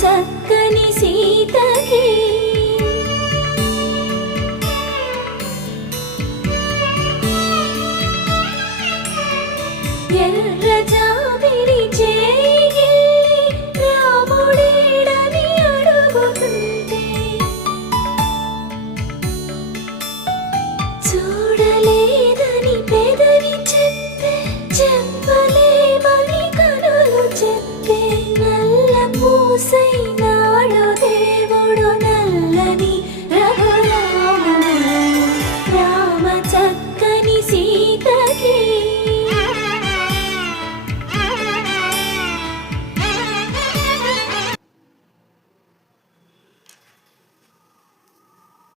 చక్కని సీతకి ఎర్ర జాబిలి చేయి రాముడేడని అడుగుతుంటే చూడలేదని పెదవి చెప్పే చెప్పలేమని కనులు చెప్పే నల్ల పూసై